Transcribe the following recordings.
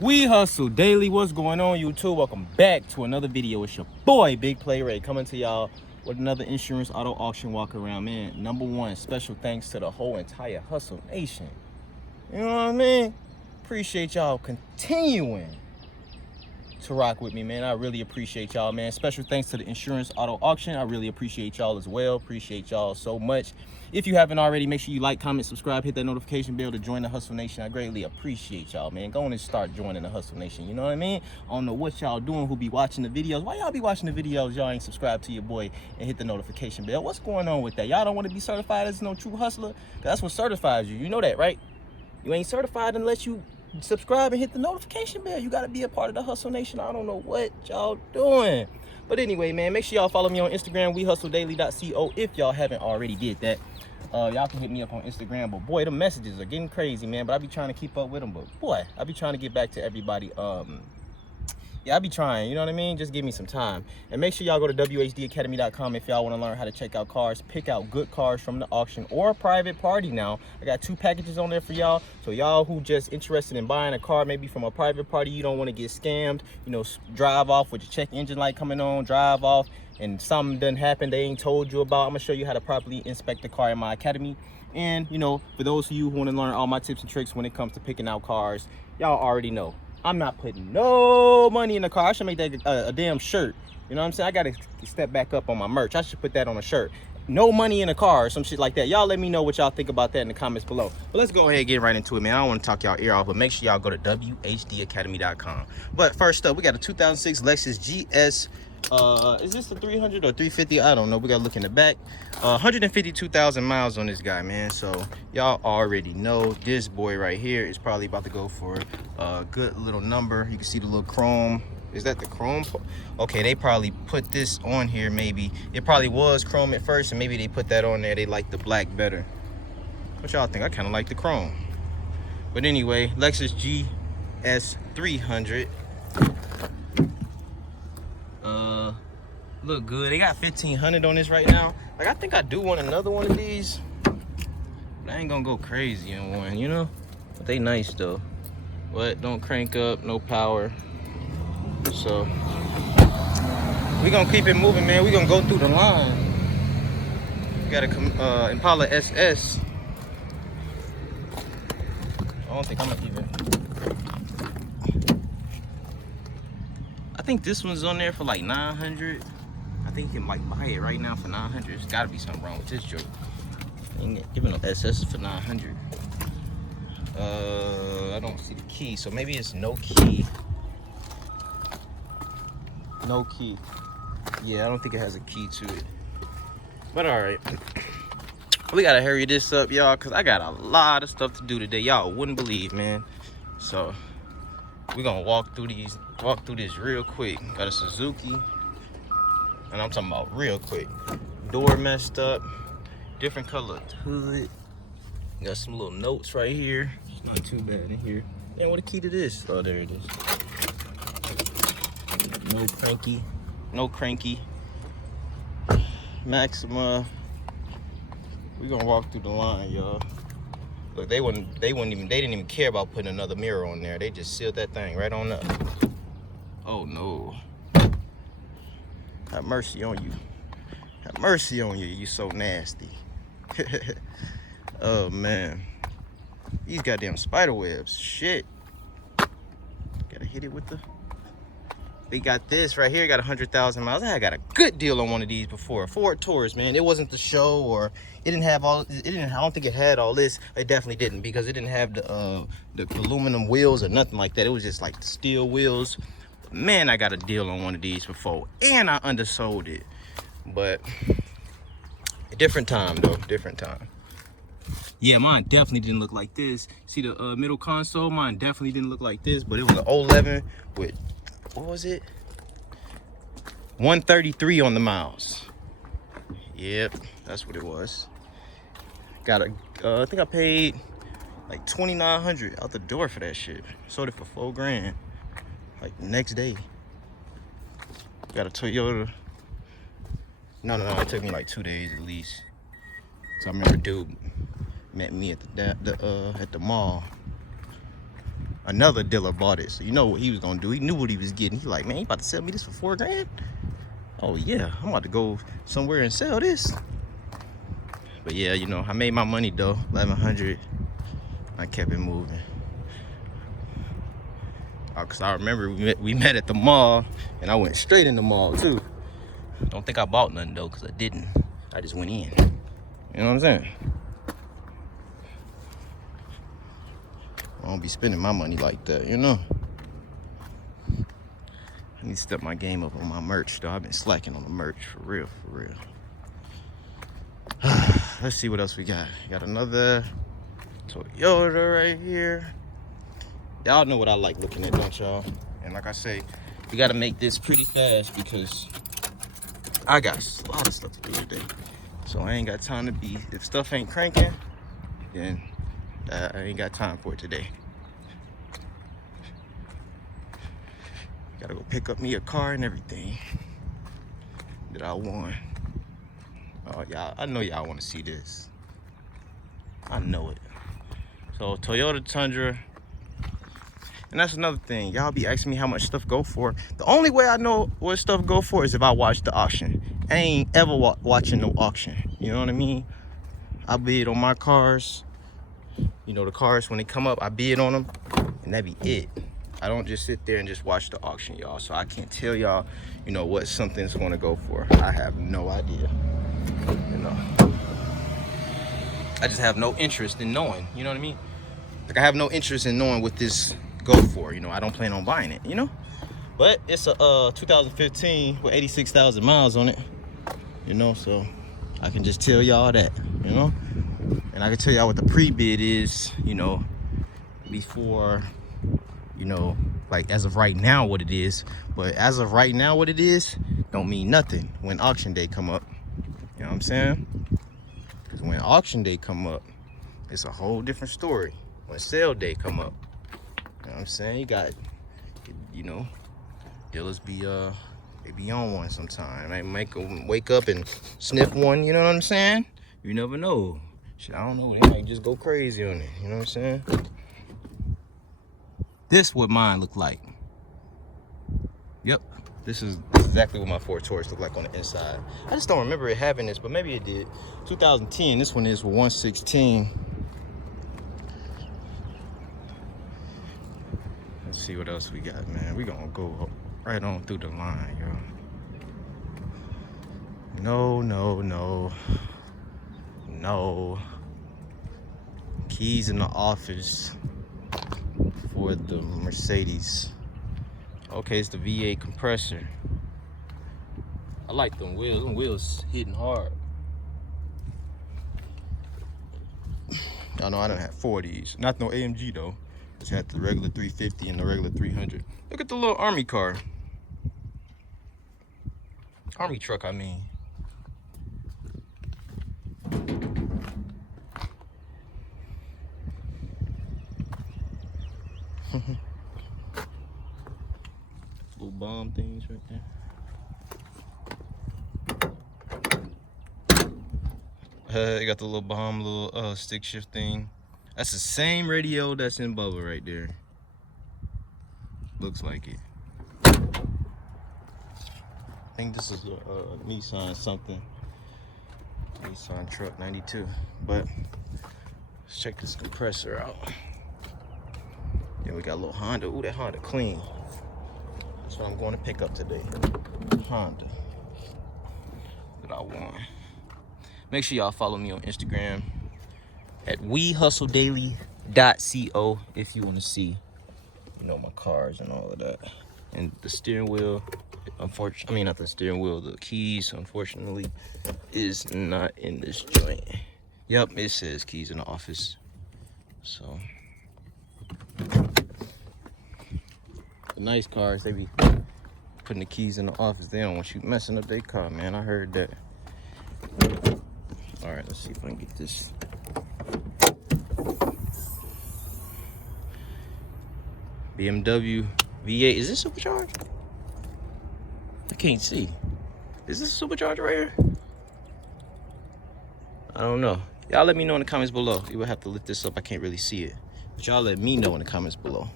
We Hustle Daily. What's going on, YouTube? Welcome back to another video. It's your boy, Big Play Ray, coming to y'all with another insurance auto auction walk around, man. Number one, special thanks to the whole entire Hustle Nation. You know what I mean? Appreciate y'all continuing to rock with me, man. I really appreciate y'all, man. Special thanks to the insurance auto auction. I really appreciate y'all as well. Appreciate y'all so much. If you haven't already, make sure you like, comment, subscribe, hit that notification bell to join the Hustle Nation. I greatly appreciate y'all, man. Go on and start joining the Hustle Nation. You know what I mean? I don't know what y'all doing who be watching the videos. Why y'all be watching the videos? Y'all ain't subscribed to your boy and hit the notification bell. What's going on with that? Y'all don't want to be certified as no true hustler? That's what certifies you. You know that, right? You ain't certified unless you subscribe and hit the notification bell. You got to be a part of the Hustle Nation. I don't know what y'all doing. But anyway, man, make sure y'all follow me on Instagram, wehustledaily.co, if y'all haven't already did that. Y'all can hit me up on Instagram. But boy, the messages are getting crazy, man. But I be trying to keep up with them. But boy, I be trying to get back to everybody. Yeah, I be trying, you know what I mean? Just give me some time. And make sure y'all go to wehustledaily.com if y'all want to learn how to check out cars, pick out good cars from the auction or a private party now. I got 2 packages on there for y'all. So y'all who just interested in buying a car, maybe from a private party, you don't want to get scammed, you know, drive off with your check engine light coming on, drive off, and something doesn't happen they ain't told you about. I'm gonna show you how to properly inspect the car in my academy. And, you know, for those of you who want to learn all my tips and tricks when it comes to picking out cars, y'all already know. I'm not putting no money in the car. I should make that a damn shirt. You know what I'm saying? I got to step back up on my merch. I should put that on a shirt. No money in the car or some shit like that. Y'all let me know what y'all think about that in the comments below. But let's go ahead and get right into it, man. I don't want to talk y'all ear off, but make sure y'all go to wehustledaily.com. But first up, we got a 2006 Lexus GS. Is this the 300 or 350? I don't know. We got to look in the back. 152,000 miles on this guy, man. So y'all already know this boy right here is probably about to go for a good little number. You can see the little chrome. Is that the chrome? Okay, they probably put this on here. Maybe it probably was chrome at first, and maybe they put that on there. They like the black better. What y'all think? I kind of like the chrome. But anyway, Lexus GS 300. Look good. They got 1,500 on this right now. Like, I think I do want another one of these, but I ain't gonna go crazy on one, you know. But they nice though. But don't crank up, no power. So we gonna keep it moving, man. We gonna go through the line. We got a Impala SS. I don't think I'm gonna even. I think this one's on there for like 900. I think you can like buy it right now for 900. There's gotta be something wrong with this joke. Ain't giving no SS for 900. I don't see the key, so maybe it's no key. No key. Yeah, I don't think it has a key to it. But all right, we gotta hurry this up, y'all, cause I got a lot of stuff to do today. Y'all wouldn't believe, man. So we're gonna walk through this real quick. Got a Suzuki, and I'm talking about real quick. Door messed up, different color hood. Got some little notes right here. It's not too bad in here. And what a key to this? Oh, there it is. No cranky. Maxima. We gonna walk through the line, y'all. Look, they didn't even care about putting another mirror on there. They just sealed that thing right on up. Oh no. Have mercy on you. Have mercy on you. You so nasty. Oh man. These goddamn spider webs. Shit. Gotta hit it with the. They got this right here. Got 100,000 miles. I got a good deal on one of these before. Ford Taurus, man. It wasn't the show, or it didn't have all. It didn't. I don't think it had all this. It definitely didn't, because it didn't have the aluminum wheels or nothing like that. It was just like the steel wheels. Man, I got a deal on one of these before, and I undersold it. But a different time though. Different time. Yeah, mine definitely didn't look like this. See the middle console? Mine definitely didn't look like this, but it was an 011 with, what was it? 133 on the miles. Yep, that's what it was. Got a, I think I paid like 2,900 out the door for that shit. Sold it for $4,000, like the next day. Got a Toyota. No, it took me like 2 days at least. So I remember dude met me at the mall. another dealer bought it. So you know what he was gonna do. He knew what he was getting. He like, man, you about to sell me this for 4 grand? Oh yeah, I'm about to go somewhere and sell this. But yeah, you know, I made my money though, 1,100. I kept it moving. Cause I remember we met at the mall, and I went straight in the mall too. Don't think I bought nothing though, cause I didn't. I just went in. You know what I'm saying? I don't be spending my money like that, you know. I need to step my game up on my merch though. I've been slacking on the merch for real, for real. Let's see what else we got. Got another Toyota right here. Y'all know what I like looking at, don't y'all? And like I say, we gotta make this pretty fast because I got a lot of stuff to do today. So I ain't got time to be, if stuff ain't cranking, then I ain't got time for it today. Gotta go pick up me a car and everything that I want. Oh, y'all, I know y'all wanna see this. I know it. So Toyota Tundra. And that's another thing. Y'all be asking me how much stuff go for. The only way I know what stuff go for is if I watch the auction. I ain't ever watching no auction. You know what I mean? I bid on my cars. You know, the cars, when they come up, I bid on them. And that be it. I don't just sit there and just watch the auction, y'all. So I can't tell y'all, you know, what something's gonna go for. I have no idea. You know. I just have no interest in knowing. You know what I mean? Like, I have no interest in knowing what this go for. You know, I don't plan on buying it, you know? But it's a 2015 with 86,000 miles on it, you know, so I can just tell y'all that, you know? And I can tell y'all what the pre-bid is, you know, before, you know, like as of right now what it is. But as of right now what it is don't mean nothing when auction day come up. You know what I'm saying? Because when auction day come up, it's a whole different story. When sale day come up, you know what I'm saying? You got, you know, dealers be they be on one sometime. They make them wake up and sniff one, you know what I'm saying? You never know. Shit, I don't know, they might just go crazy on it, you know what I'm saying? This what mine look like. Yep, this is exactly what my Ford Taurus look like on the inside. I just don't remember it having this, but maybe it did. 2010, this one is with 116. Let's see what else we got, man. We gonna go right on through the line, yo. No, no, no. No. Keys in the office for the Mercedes. Okay, it's the V8 compressor. I like them wheels. Them wheels hitting hard. Y'all know I done had 4 of these. Not no AMG though. Just had the regular 350 and the regular 300. Look at the little army car. Army truck, I mean. Little bomb things right there. They got the little bomb, little stick shift thing. That's the same radio that's in Bubba right there. Looks like it. I think this is a Nissan something. Nissan truck 92. But let's check this compressor out. Then we got a little Honda. Ooh, that Honda clean. That's what I'm going to pick up today. Honda that I want. Make sure y'all follow me on Instagram at wehustledaily.co if you want to see, you know, my cars and all of that. And the steering wheel, unfortunately, I mean, not the steering wheel, the keys, unfortunately, is not in this joint. Yep, it says keys in the office. So, the nice cars, they be putting the keys in the office. They don't want you messing up their car, man. I heard that. All right, let's see if I can get this. BMW V8. Is this supercharged? I can't see. Is this supercharged right here? I don't know. Y'all let me know in the comments below. You will have to lift this up. I can't really see it. But y'all let me know in the comments below.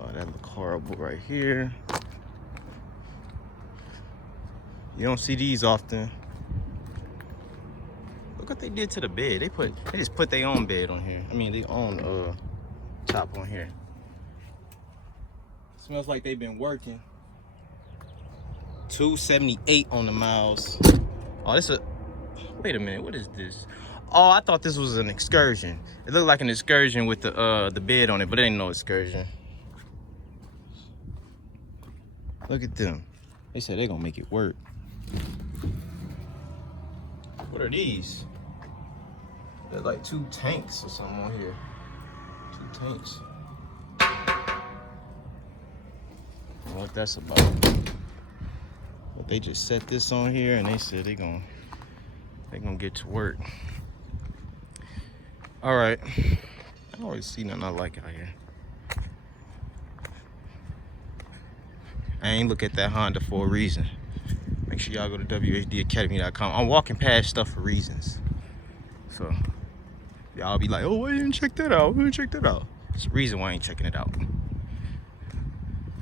Oh, that look horrible right here. You don't see these often. Look what they did to the bed. They just put their own bed on here. I mean, their own top on here. Smells like they've been working. 278 on the miles. Oh, this a. Wait a minute. What is this? Oh, I thought this was an excursion. It looked like an excursion with the bed on it, but it ain't no excursion. Look at them. They said they're gonna make it work. What are these? They're like 2 tanks or something on here. 2 tanks. I don't know what that's about. But they just set this on here and they said they're gonna get to work. All right. I don't really see nothing I like out here. I ain't look at that Honda for a reason. Make sure y'all go to wehustledaily.com. I'm walking past stuff for reasons. So y'all be like, oh, I didn't check that out. I didn't check that out. There's a reason why I ain't checking it out.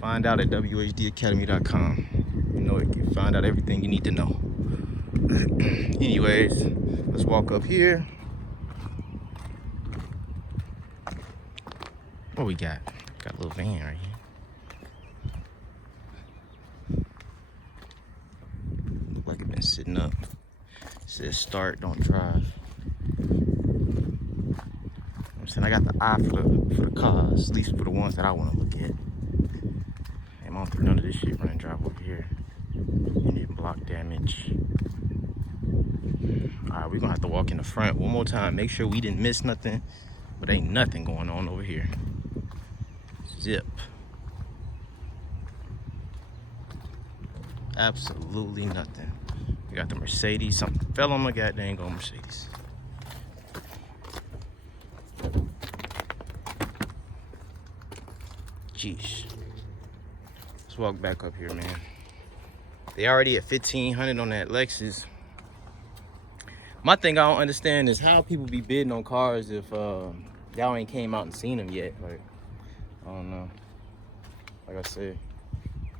Find out at wehustledaily.com. You know, you can find out everything you need to know. Anyways, let's walk up here. What we got? Got a little van right here. Look like it's been sitting up. It says start, don't drive. I'm saying I got the eye for the cars, at least for the ones that I want to look at. I don't think none of this shit run and drive over here. Any block damage. Alright, we're gonna have to walk in the front one more time. Make sure we didn't miss nothing. But ain't nothing going on over here. Zip. Absolutely nothing. We got the Mercedes. Something fell on my goddamn Mercedes. Jeez. Let's walk back up here, man. They already at 1,500 on that Lexus. My thing I don't understand is how people be bidding on cars if y'all ain't came out and seen them yet. Like, I don't know. Like I said,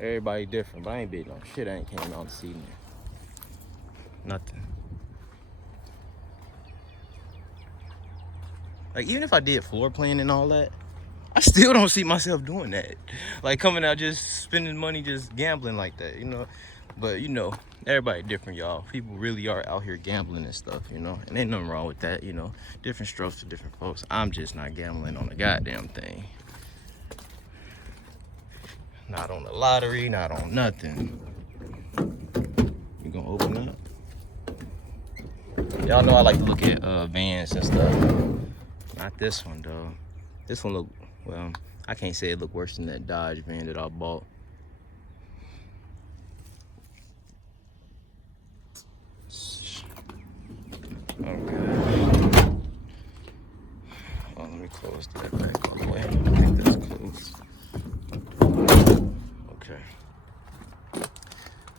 everybody different, but I ain't bidding on shit. I ain't came out and seen them. Nothing. Like, even if I did floor plan and all that, I still don't see myself doing that. Like, coming out just spending money, just gambling like that, you know? But, you know, everybody different, y'all. People really are out here gambling and stuff, you know? And ain't nothing wrong with that, you know? Different strokes for different folks. I'm just not gambling on the goddamn thing. Not on the lottery, not on nothing. You gonna open up? Y'all know I like to look at vans and stuff. Not this one, though. This one look, well, I can't say it look worse than that Dodge van that I bought. Okay. Oh, let me close that back all the way. I think that's closed. Okay.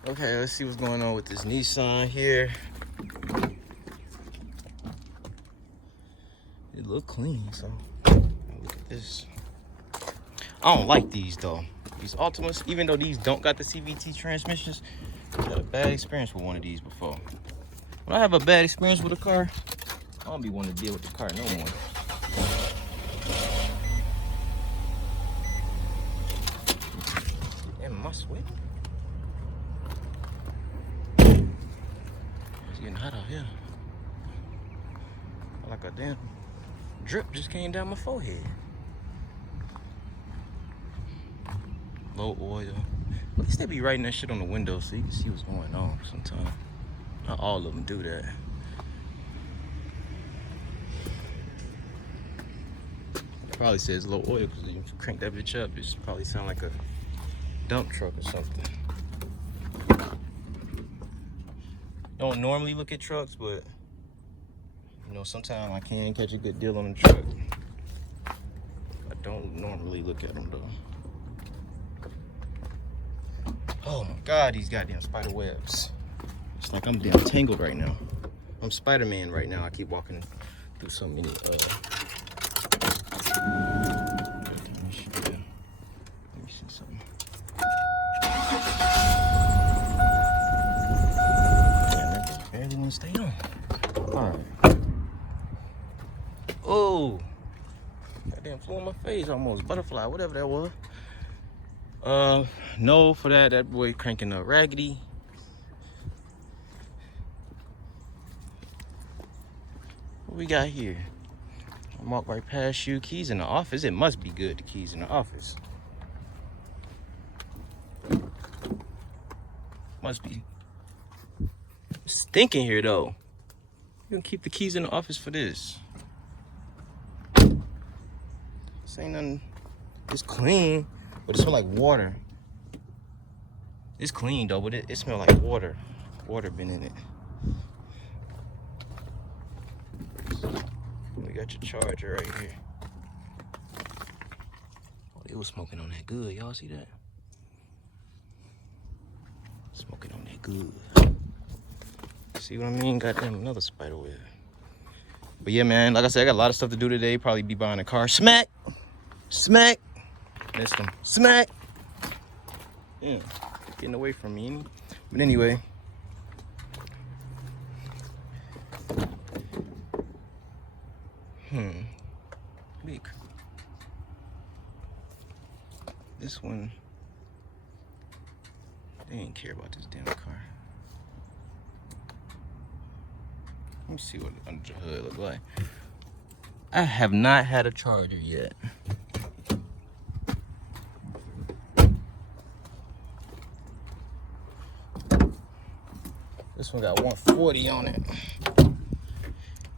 Okay, let's see what's going on with this Nissan here. It look clean, so look at this. I don't like these though. These Ultimas, even though these don't got the CVT transmissions, I had a bad experience with one of these before. When I have a bad experience with a car, I don't be wanting to deal with the car no more. Damn, am I sweating? It's getting hot out here. Like a damn drip just came down my forehead. Low oil. At least they be writing that shit on the window so you can see what's going on sometimes. Not all of them do that. It probably says low oil because you crank that bitch up, it probably sound like a dump truck or something. Don't normally look at trucks, but you know, sometimes I can catch a good deal on a truck. I don't normally look at them though. Oh my God, these goddamn spider webs. It's like I'm damn tangled right now. I'm Spider-Man right now. I keep walking through so many let me see something. Damn, that barely want to stay on. Alright. Oh, that damn flew in my face almost. Butterfly, whatever that was. No for that. That boy cranking up raggedy. What we got here? I walk right past you. Keys in the office. It must be good, the keys in the office. Must be stinking here though. You gonna keep the keys in the office for this? This ain't nothing. It's clean, but it smell like water. It's clean though, but it smell like water. Water been in it. We got your charger right here. Oh, they was smoking on that good. Y'all see that? Smoking on that good. See what I mean? Got them another spider web. But yeah, man, like I said, I got a lot of stuff to do today. Probably be buying a car. Smack! Smack! Missed him. Smack! Yeah, getting away from me. But anyway. Big. This one, they ain't care about this damn car. Let me see what under the hood look like. I have not had a charger yet. This one got 140 on it.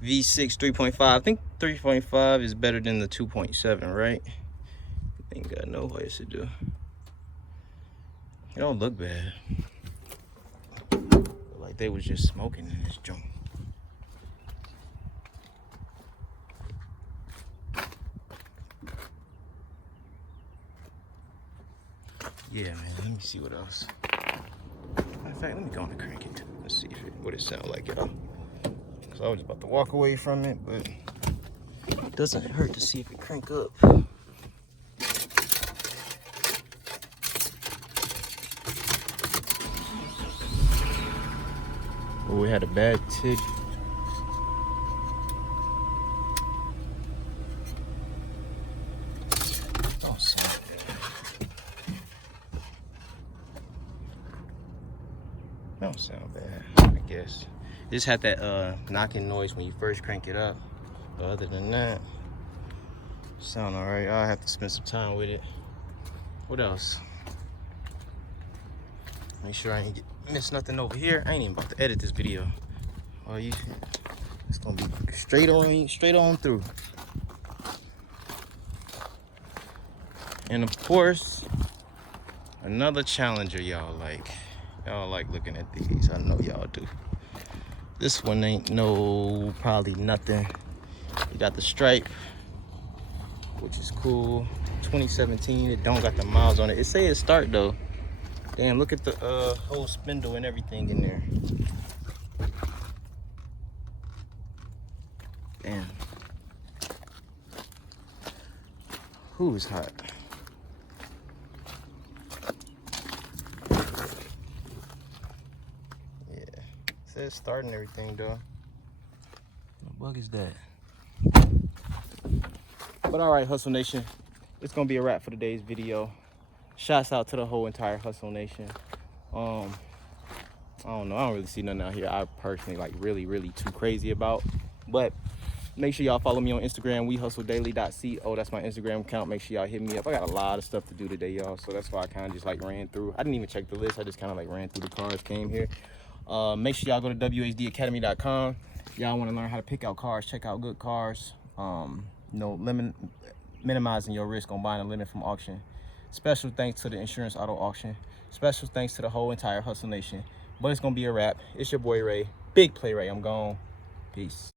V6 3.5. I think 3.5 is better than the 2.7, right? I think I know what it should do. It don't look bad. Like they was just smoking in this joint. Yeah, man. Let me see what else. Matter of fact, let me go on and crank it. Let's see what it sounds like, y'all. So I was about to walk away from it, but it doesn't hurt to see if it crank up. Oh, we had a bad tick. Oh, sorry. Don't sound bad, I guess. Just had that knocking noise when you first crank it up. But other than that, sound alright. I'll have to spend some time with it. What else? Make sure I ain't miss nothing over here. I ain't even about to edit this video. Oh, it's gonna be straight on through. And of course, another Challenger y'all like. Y'all like looking at these. I know y'all do. This one ain't probably nothing. You got the stripe, which is cool. 2017, it don't got the miles on it. It say it start though. Damn, look at the whole spindle and everything in there. Damn. Who's hot? Yeah, it says starting everything though. What bug is that? But all right, Hustle Nation, it's gonna be a wrap for today's video. Shouts out to the whole entire Hustle Nation. I don't know, I don't really see nothing out here I personally like really too crazy about. But make sure y'all follow me on Instagram, wehustledaily.co. That's my Instagram account. Make sure y'all hit me up. I got a lot of stuff to do today, y'all. So that's why I kind of just like ran through. I didn't even check the list. I just kind of like ran through the cars, came here. Make sure y'all go to whdacademy.com. Y'all want to learn how to pick out cars, check out good cars. Minimizing your risk on buying a limit from auction. Special thanks to the insurance auto auction. Special thanks to the whole entire Hustle Nation. But it's gonna be a wrap. It's your boy Ray, Big Play Ray. I'm gone. Peace.